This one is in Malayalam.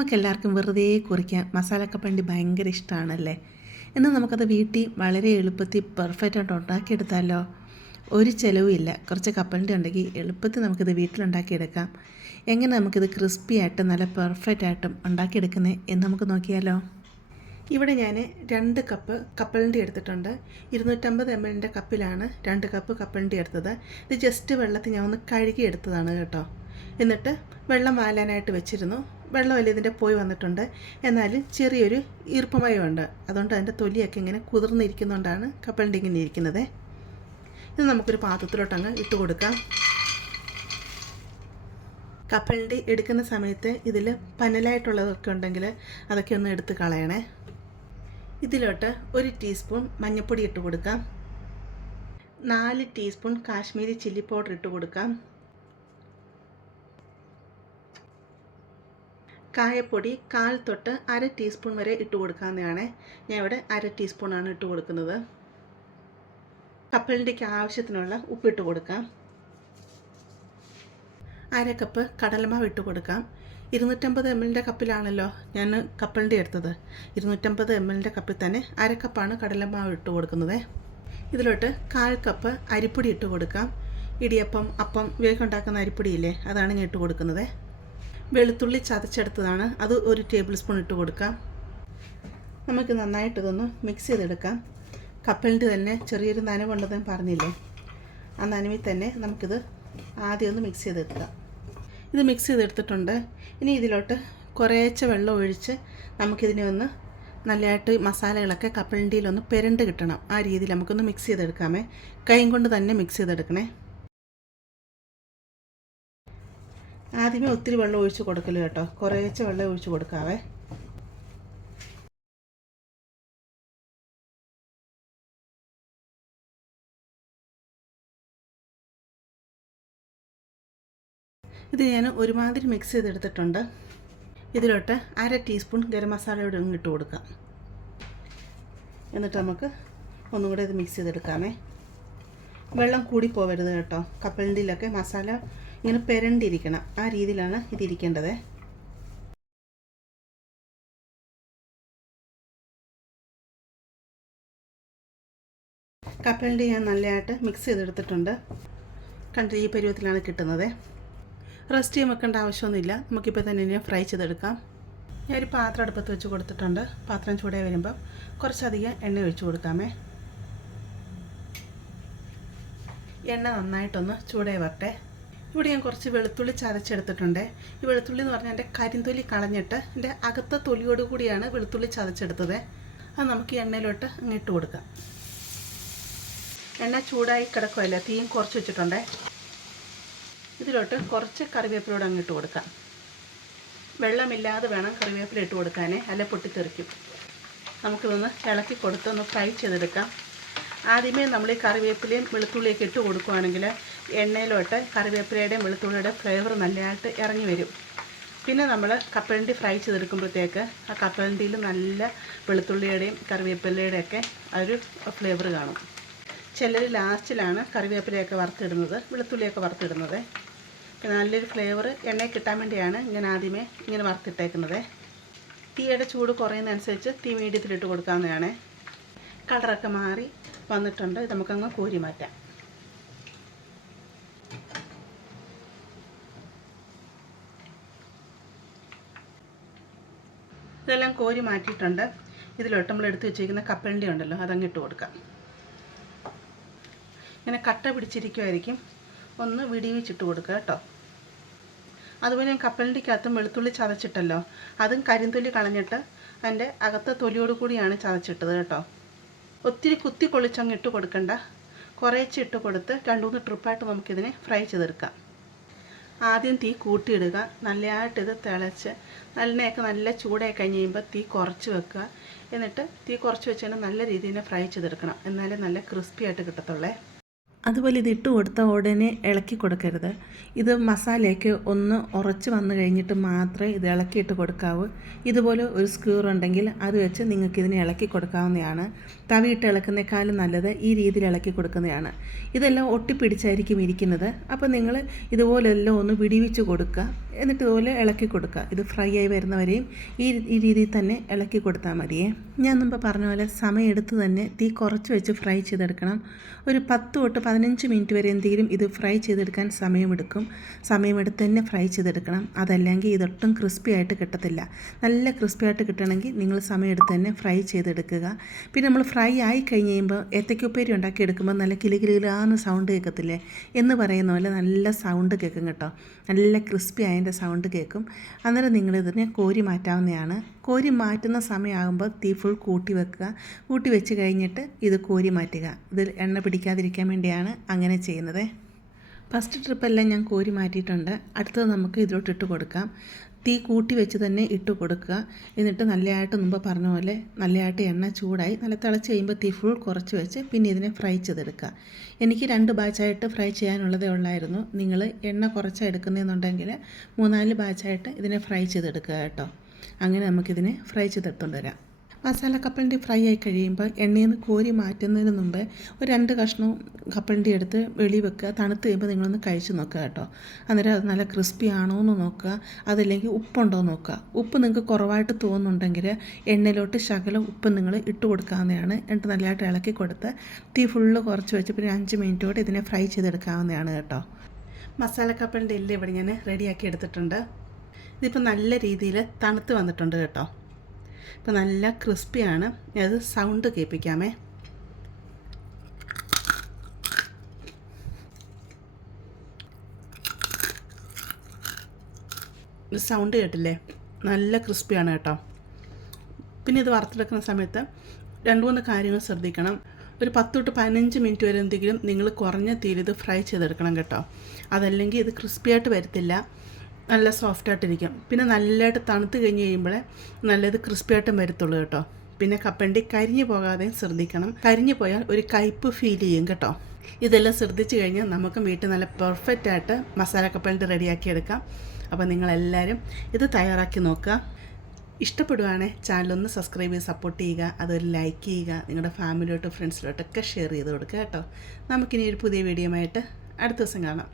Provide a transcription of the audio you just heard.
നമുക്കെല്ലാവർക്കും വെറുതെ കുറിക്കാൻ മസാലക്കപ്പണ്ടി ഭയങ്കര ഇഷ്ടമാണല്ലേ എന്നാൽ നമുക്കത് വീട്ടിൽ വളരെ എളുപ്പത്തിൽ പെർഫെക്റ്റായിട്ട് ഉണ്ടാക്കിയെടുത്താലോ? ഒരു ചിലവും ഇല്ല. കുറച്ച് കപ്പണ്ടി ഉണ്ടെങ്കിൽ എളുപ്പത്തിൽ നമുക്കിത് വീട്ടിലുണ്ടാക്കിയെടുക്കാം. എങ്ങനെ നമുക്കിത് ക്രിസ്പി ആയിട്ട് നല്ല പെർഫെക്റ്റ് ആയിട്ടും ഉണ്ടാക്കിയെടുക്കുന്നത് എന്ന് നമുക്ക് നോക്കിയാലോ? ഇവിടെ ഞാൻ രണ്ട് കപ്പ് കപ്പലണ്ടി എടുത്തിട്ടുണ്ട്. ഇരുന്നൂറ്റമ്പത് എം എല്ലിന്റെ കപ്പിലാണ് രണ്ട് കപ്പ് കപ്പലണ്ടി എടുത്തത്. ഇത് ജസ്റ്റ് വെള്ളത്തിൽ ഞാൻ ഒന്ന് കഴുകി എടുത്തതാണ് കേട്ടോ. എന്നിട്ട് വെള്ളം വാലാനായിട്ട് വെച്ചിരുന്നു. വെള്ളമല്ല ഇതിന്റെ പോയി വന്നിട്ടുണ്ട്. എന്നാലും ചെറിയൊരു ഈർപ്പമയമുണ്ട്. അതുകൊണ്ട് അതിന്റെ തൊലിയൊക്കെ ഇങ്ങനെ കുതിർന്നിരിക്കുന്നതുകൊണ്ടാണ് കപ്പലിന്റെ ഇങ്ങനെ ഇരിക്കുന്നത്. ഇത് നമുക്കൊരു പാത്രത്തിലോട്ടങ്ങ് ഇട്ട് കൊടുക്കാം. കപ്പലിന്റെ എടുക്കുന്ന സമയത്ത് ഇതിൽ പനലായിട്ടുള്ളതൊക്കെ ഉണ്ടെങ്കിൽ അതൊക്കെ ഒന്ന് എടുത്ത് കളയണേ. ഇതിലോട്ട് ഒരു ടീസ്പൂൺ മഞ്ഞൾപ്പൊടി ഇട്ട് കൊടുക്കാം. നാല് ടീസ്പൂൺ കാശ്മീരി ചില്ലി പൗഡർ ഇട്ട് കൊടുക്കാം. കായപ്പൊടി കാൽ തൊട്ട് അര ടീസ്പൂൺ വരെ ഇട്ട് കൊടുക്കാവുന്നതാണ്. ഞാൻ ഇവിടെ അര ടീസ്പൂണാണ് ഇട്ട് കൊടുക്കുന്നത്. കപ്പലിന്റെക്ക് ആവശ്യത്തിനുള്ള ഉപ്പിട്ട് കൊടുക്കാം. അര കപ്പ് കടലമാവ് ഇട്ട് കൊടുക്കാം. ഇരുന്നൂറ്റമ്പത് എം എല്ലിന്റെ കപ്പിലാണല്ലോ ഞാൻ കപ്പലിന്റെ എടുത്തത്. ഇരുന്നൂറ്റമ്പത് എം എല്ലിന്റെ കപ്പിൽ തന്നെ അര കടലമാവ് ഇട്ട് കൊടുക്കുന്നത്. ഇതിലോട്ട് കാൽ കപ്പ് അരിപ്പൊടി ഇട്ട് കൊടുക്കാം. ഇടിയപ്പം അപ്പം ഇവയൊക്കെ ഉണ്ടാക്കുന്ന അരിപ്പൊടിയില്ലേ അതാണ് ഞാൻ ഇട്ട് കൊടുക്കുന്നത്. വെളുത്തുള്ളി ചതച്ചെടുത്തതാണ്. അത് ഒരു ടേബിൾ സ്പൂൺ ഇട്ട് കൊടുക്കാം. നമുക്ക് നന്നായിട്ട് ഇതൊന്ന് മിക്സ് ചെയ്തെടുക്കാം. കപ്പലിന്റെ തന്നെ ചെറിയൊരു നനവുണ്ടെന്ന് പറഞ്ഞില്ലേ? ആ നനവിൽ തന്നെ നമുക്കിത് ആദ്യം ഒന്ന് മിക്സ് ചെയ്തെടുക്കാം. ഇത് മിക്സ് ചെയ്തെടുത്തിട്ടുണ്ട്. ഇനി ഇതിലോട്ട് കുറേശ്ശെ വെള്ളം ഒഴിച്ച് നമുക്കിതിനെ ഒന്ന് നല്ലതായിട്ട് മസാലകളൊക്കെ കപ്പലിന്റെയിലൊന്ന് പെരണ്ട് കിട്ടണം. ആ രീതിയിൽ നമുക്കൊന്ന് മിക്സ് ചെയ്തെടുക്കാമേ. കൈയും കൊണ്ട് തന്നെ മിക്സ് ചെയ്തെടുക്കണേ. ആദ്യമേ ഒത്തിരി വെള്ളം ഒഴിച്ച് കൊടുക്കൽ കേട്ടോ. കുറേശ്ശെ വെള്ളം ഒഴിച്ച് കൊടുക്കാവേ. ഇത് ഞാൻ ഒരുമാതിരി മിക്സ് ചെയ്തെടുത്തിട്ടുണ്ട്. ഇതിലോട്ട് അര ടീസ്പൂൺ ഗരം മസാലയോടെ ഒന്ന് ഇട്ട് കൊടുക്കാം. എന്നിട്ട് നമുക്ക് ഒന്നും കൂടെ ഇത് മിക്സ് ചെയ്തെടുക്കാമേ. വെള്ളം കൂടി പോവരുത് കേട്ടോ. കപ്പലിന്റെയിലൊക്കെ മസാല ഇങ്ങനെ പെരണ്ടിരിക്കണം. ആ രീതിയിലാണ് ഇതിരിക്കേണ്ടത്. കപ്പലിന്റെ ഞാൻ നല്ലതായിട്ട് മിക്സ് ചെയ്തെടുത്തിട്ടുണ്ട്. കണ്ട് ഈ പരുവത്തിലാണ് കിട്ടുന്നത്. റെസ്റ്റ് ചെയ്യാൻ വെക്കേണ്ട ആവശ്യമൊന്നുമില്ല. നമുക്കിപ്പോൾ തന്നെ ഇനി ഫ്രൈ ചെയ്തെടുക്കാം. ഞാനൊരു പാത്രം അടുപ്പത്ത് വെച്ച് കൊടുത്തിട്ടുണ്ട്. പാത്രം ചൂടായി വരുമ്പം കുറച്ചധികം എണ്ണ ഒഴിച്ചു കൊടുക്കാമേ. എണ്ണ നന്നായിട്ടൊന്ന് ചൂടായി വരട്ടെ. ഇവിടെ ഞാൻ കുറച്ച് വെളുത്തുള്ളി ചതച്ചെടുത്തിട്ടുണ്ട്. ഈ വെളുത്തുള്ളി എന്ന് പറഞ്ഞാൽ എന്റെ കരിന്തൊലി കളഞ്ഞിട്ട് എന്റെ അകത്തെ തൊലിയോട് കൂടിയാണ് വെളുത്തുള്ളി ചതച്ചെടുത്തത്. അത് നമുക്ക് എണ്ണയിലോട്ട് അങ്ങിട്ട് കൊടുക്കാം. എണ്ണ ചൂടായി കിടക്കുമല്ല തീയും കുറച്ച് വെച്ചിട്ടുണ്ടേ. ഇതിലോട്ട് കുറച്ച് കറിവേപ്പിലൂടെ അങ്ങിട്ട് കൊടുക്കാം. വെള്ളമില്ലാതെ വേണം കറിവേപ്പില ഇട്ട് കൊടുക്കാനേ. അല്ല പൊട്ടിത്തെറിക്കും. നമുക്കിതൊന്ന് ഇളക്കി കൊടുത്ത് ഒന്ന് ഫ്രൈ ചെയ്തെടുക്കാം. ആദ്യമേ നമ്മൾ ഈ കറിവേപ്പിലയും വെളുത്തുള്ളിയൊക്കെ ഇട്ട് കൊടുക്കുകയാണെങ്കിൽ എണ്ണയിലോട്ട് കറിവേപ്പിലയുടെയും വെളുത്തുള്ളിയുടെ ഫ്ലേവർ നല്ലതായിട്ട് ഇറങ്ങി വരും. പിന്നെ നമ്മൾ കപ്പലണ്ടി ഫ്രൈ ചെയ്തെടുക്കുമ്പോഴത്തേക്ക് ആ കപ്പലണ്ടിയിൽ നല്ല വെളുത്തുള്ളിയുടെയും കറിവേപ്പിലയുടെയും ഒക്കെ ഒരു ഫ്ലേവർ കാണും. ചിലർ ലാസ്റ്റിലാണ് കറിവേപ്പിലയൊക്കെ വറുത്തിടുന്നത് വെളുത്തുള്ളിയൊക്കെ വറുത്തിടുന്നത്. നല്ലൊരു ഫ്ലേവർ എണ്ണയിൽ കിട്ടാൻ വേണ്ടിയാണ് ഇങ്ങനെ ആദ്യമേ ഇങ്ങനെ വറുത്തിട്ടേക്കുന്നത്. തീയുടെ ചൂട് കുറയുന്നതനുസരിച്ച് തീ മീഡിയത്തിലിട്ട് കൊടുക്കാവുന്നതാണ്. കളറൊക്കെ മാറി വന്നിട്ടുണ്ട്. നമുക്കങ്ങ് കോരി മാറ്റാം. ഇതെല്ലാം കോരി മാറ്റിയിട്ടുണ്ട്. ഇതിലോട്ട് നമ്മൾ എടുത്തു വെച്ചിരിക്കുന്ന കപ്പലണ്ടി ഉണ്ടല്ലോ അതങ്ങ് ഇട്ട് കൊടുക്കാം. ഇങ്ങനെ കട്ട പിടിച്ചിരിക്കുമായിരിക്കും ഒന്ന് വിടിവിച്ചിട്ട് കൊടുക്കുക കേട്ടോ. അതുപോലെ ഞാൻ കപ്പലണ്ടിക്കകത്തും വെളുത്തുള്ളി ചതച്ചിട്ടല്ലോ. അതും കരിന്തൊലി കളഞ്ഞിട്ട് അതിന്റെ അകത്തെ തൊലിയോട് കൂടിയാണ് ചതച്ചിട്ടത് കേട്ടോ. ഒത്തിരി കുത്തി കൊളിച്ചങ്ങ് ഇട്ട് കൊടുക്കണ്ട. കുറേച്ച് ഇട്ട് കൊടുത്ത് രണ്ട് മൂന്ന് ട്രിപ്പായിട്ട് നമുക്കിതിനെ ഫ്രൈ ചെയ്തെടുക്കാം. ആദ്യം തീ കൂട്ടിയിടുക. നല്ലതായിട്ട് ഇത് തിളച്ച് നല്ലയൊക്കെ നല്ല ചൂടായി കഴിഞ്ഞ് കഴിയുമ്പോൾ തീ കുറച്ച് വെക്കുക. എന്നിട്ട് തീ കുറച്ച് വെച്ച് നല്ല രീതിയിൽ ഫ്രൈ ചെയ്തെടുക്കണം. എന്നാലേ നല്ല ക്രിസ്പി ആയിട്ട് കിട്ടത്തുള്ളേ. അതുപോലെ ഇത് ഇട്ട് കൊടുത്ത ഉടനെ ഇളക്കി കൊടുക്കരുത്. ഇത് മസാലയൊക്കെ ഒന്ന് ഉറച്ച് വന്നു കഴിഞ്ഞിട്ട് മാത്രമേ ഇത് ഇളക്കിയിട്ട് കൊടുക്കാവൂ. ഇതുപോലെ ഒരു സ്ക്യൂർ ഉണ്ടെങ്കിൽ അത് വെച്ച് നിങ്ങൾക്ക് ഇതിനെ ഇളക്കി കൊടുക്കാവുന്നതാണ്. തവിയിട്ട് ഇളക്കുന്നേക്കാളും നല്ലത് ഈ രീതിയിൽ ഇളക്കി കൊടുക്കുന്നതാണ്. ഇതെല്ലാം ഒട്ടിപ്പിടിച്ചായിരിക്കും ഇരിക്കുന്നത്. അപ്പോൾ നിങ്ങൾ ഇതുപോലെല്ലാം ഒന്ന് വിടിവിച്ച് കൊടുക്കുക. എന്നിട്ട് ഇതുപോലെ ഇളക്കി കൊടുക്കുക. ഇത് ഫ്രൈ ആയി വരുന്നവരെയും ഈ ഈ രീതിയിൽ തന്നെ ഇളക്കി കൊടുത്താൽ മതിയേ. ഞാൻ മുമ്പ് പറഞ്ഞ പോലെ സമയമെടുത്ത് തന്നെ തീ കുറച്ച് വെച്ച് ഫ്രൈ ചെയ്തെടുക്കണം. ഒരു പത്ത് തൊട്ട് പതിനഞ്ച് മിനിറ്റ് വരെ എന്തെങ്കിലും ഇത് ഫ്രൈ ചെയ്തെടുക്കാൻ സമയമെടുക്കും. സമയമെടുത്ത് തന്നെ ഫ്രൈ ചെയ്തെടുക്കണം. അതല്ലെങ്കിൽ ഇതൊട്ടും ക്രിസ്പി ആയിട്ട് കിട്ടത്തില്ല. നല്ല ക്രിസ്പി ആയിട്ട് കിട്ടണമെങ്കിൽ നിങ്ങൾ സമയമെടുത്ത് തന്നെ ഫ്രൈ ചെയ്തെടുക്കുക. പിന്നെ നമ്മൾ ഫ്രൈ ആയി കഴിഞ്ഞ് കഴിയുമ്പോൾ ഏത്തയ്ക്കുപ്പേരി ഉണ്ടാക്കി എടുക്കുമ്പോൾ നല്ല കിലുകിലാന്ന് സൗണ്ട് കേൾക്കത്തില്ലേ? എന്ന് പറയുന്ന പോലെ നല്ല സൗണ്ട് കേൾക്കും കേട്ടോ. നല്ല ക്രിസ്പി ആയതിന്റെ സൗണ്ട് കേൾക്കും അന്നേരം നിങ്ങളിതിനെ കോരി മാറ്റാവുന്നതാണ്. കോരി മാറ്റുന്ന സമയമാകുമ്പോൾ തീ ഫുൾ കൂട്ടി വെക്കുക. കൂട്ടി വെച്ച് കഴിഞ്ഞിട്ട് ഇത് കോരി മാറ്റുക. ഇതിൽ എണ്ണ പിടിക്കാതിരിക്കാൻ വേണ്ടിയാണ് അങ്ങനെ ചെയ്യുന്നത്. ഫസ്റ്റ് ട്രിപ്പെല്ലാം ഞാൻ കോരി മാറ്റിയിട്ടുണ്ട്. അടുത്തത് നമുക്ക് ഇതിലോട്ട് ഇട്ട് കൊടുക്കാം. തീ കൂട്ടി വെച്ച് തന്നെ ഇട്ട് കൊടുക്കുക. എന്നിട്ട് നല്ലതായിട്ട് മുമ്പ് പറഞ്ഞ പോലെ നല്ലതായിട്ട് എണ്ണ ചൂടായി നല്ല തിളച്ച് കഴിയുമ്പോൾ തീ ഫുൾ കുറച്ച് വെച്ച് പിന്നെ ഇതിനെ ഫ്രൈ ചെയ്തെടുക്കുക. എനിക്ക് രണ്ട് ബാച്ചായിട്ട് ഫ്രൈ ചെയ്യാനുള്ളതേ ഉള്ളായിരുന്നു. നിങ്ങൾ എണ്ണ കുറച്ചാണ് എടുക്കുന്നതെന്നുണ്ടെങ്കിൽ മൂന്നാൽ ബാച്ചായിട്ട് ഇതിനെ ഫ്രൈ ചെയ്തെടുക്കുക കേട്ടോ. അങ്ങനെ നമുക്കിതിനെ ഫ്രൈ ചെയ്തെടുത്തുകൊണ്ട് വരാം. മസാല കപ്പലണ്ടി ഫ്രൈ ആയി കഴിയുമ്പോൾ എണ്ണയിൽ നിന്ന് കോരി മാറ്റുന്നതിന് മുമ്പേ ഒരു രണ്ട് കഷ്ണവും കപ്പലണ്ടി എടുത്ത് വെളി വെക്കുക. തണുത്ത് കഴിയുമ്പോൾ നിങ്ങളൊന്ന് കഴിച്ച് നോക്കുക കേട്ടോ. അന്നേരം അത് നല്ല ക്രിസ്പി ആണോ എന്ന് നോക്കുക. അതല്ലെങ്കിൽ ഉപ്പുണ്ടോ എന്ന് നോക്കുക. ഉപ്പ് നിങ്ങൾക്ക് കുറവായിട്ട് തോന്നുന്നുണ്ടെങ്കിൽ എണ്ണയിലോട്ട് ശകലം ഉപ്പ് നിങ്ങൾ ഇട്ട് കൊടുക്കാവുന്നതാണ്. എന്നിട്ട് നല്ലതായിട്ട് ഇളക്കി കൊടുത്ത് തീ ഫുള്ള് കുറച്ച് വെച്ച് പിന്നെ അഞ്ച് മിനിറ്റോടെ ഇതിനെ ഫ്രൈ ചെയ്തെടുക്കാവുന്നതാണ് കേട്ടോ. മസാല കപ്പലിന്റെ എല്ലാം ഇവിടെ ഞാൻ റെഡിയാക്കി എടുത്തിട്ടുണ്ട്. ഇതിപ്പോൾ നല്ല രീതിയിൽ തണുത്ത് വന്നിട്ടുണ്ട് കേട്ടോ. ഇപ്പോൾ നല്ല ക്രിസ്പിയാണ്. അത് സൗണ്ട് കേൾപ്പിക്കാമേ. സൗണ്ട് കേട്ടില്ലേ? നല്ല ക്രിസ്പിയാണ് കേട്ടോ. പിന്നെ ഇത് വറുത്തെടുക്കുന്ന സമയത്ത് രണ്ട് മൂന്ന് കാര്യങ്ങൾ ശ്രദ്ധിക്കണം. ഒരു പത്ത് തൊട്ട് പതിനഞ്ച് മിനിറ്റ് വരെ എന്തെങ്കിലും നിങ്ങൾ കുറഞ്ഞ തീയിൽ ഇത് ഫ്രൈ ചെയ്തെടുക്കണം കേട്ടോ. അതല്ലെങ്കിൽ ഇത് ക്രിസ്പിയായിട്ട് വരത്തില്ല. നല്ല സോഫ്റ്റായിട്ടിരിക്കും പിന്നെ നല്ലതായിട്ട് തണുത്ത് കഴിഞ്ഞ് കഴിയുമ്പോഴേ നല്ലത് ക്രിസ്പിയായിട്ടും വരത്തുള്ളൂ കേട്ടോ. പിന്നെ കപ്പണ്ടി കരിഞ്ഞു പോകാതെയും ശ്രദ്ധിക്കണം. കരിഞ്ഞു പോയാൽ ഒരു കയ്പ്പ് ഫീൽ ചെയ്യും കേട്ടോ. ഇതെല്ലാം ശ്രദ്ധിച്ചു കഴിഞ്ഞാൽ നമുക്ക് വീട്ടിൽ നല്ല പെർഫെക്റ്റ് ആയിട്ട് മസാല കപ്പണ്ടി റെഡിയാക്കി എടുക്കാം. അപ്പോൾ നിങ്ങളെല്ലാവരും ഇത് തയ്യാറാക്കി നോക്കുക. ഇഷ്ടപ്പെടുവാണെങ്കിൽ ചാനലൊന്ന് സബ്സ്ക്രൈബ് ചെയ്ത് സപ്പോർട്ട് ചെയ്യുക. അതൊരു ലൈക്ക് ചെയ്യുക. നിങ്ങളുടെ ഫാമിലിയോട്ടോ ഫ്രണ്ട്സിലോട്ടൊക്കെ ഷെയർ ചെയ്ത് കൊടുക്കുക കേട്ടോ. നമുക്കിനി ഒരു പുതിയ വീഡിയോ ആയിട്ട് അടുത്ത ദിവസം കാണാം.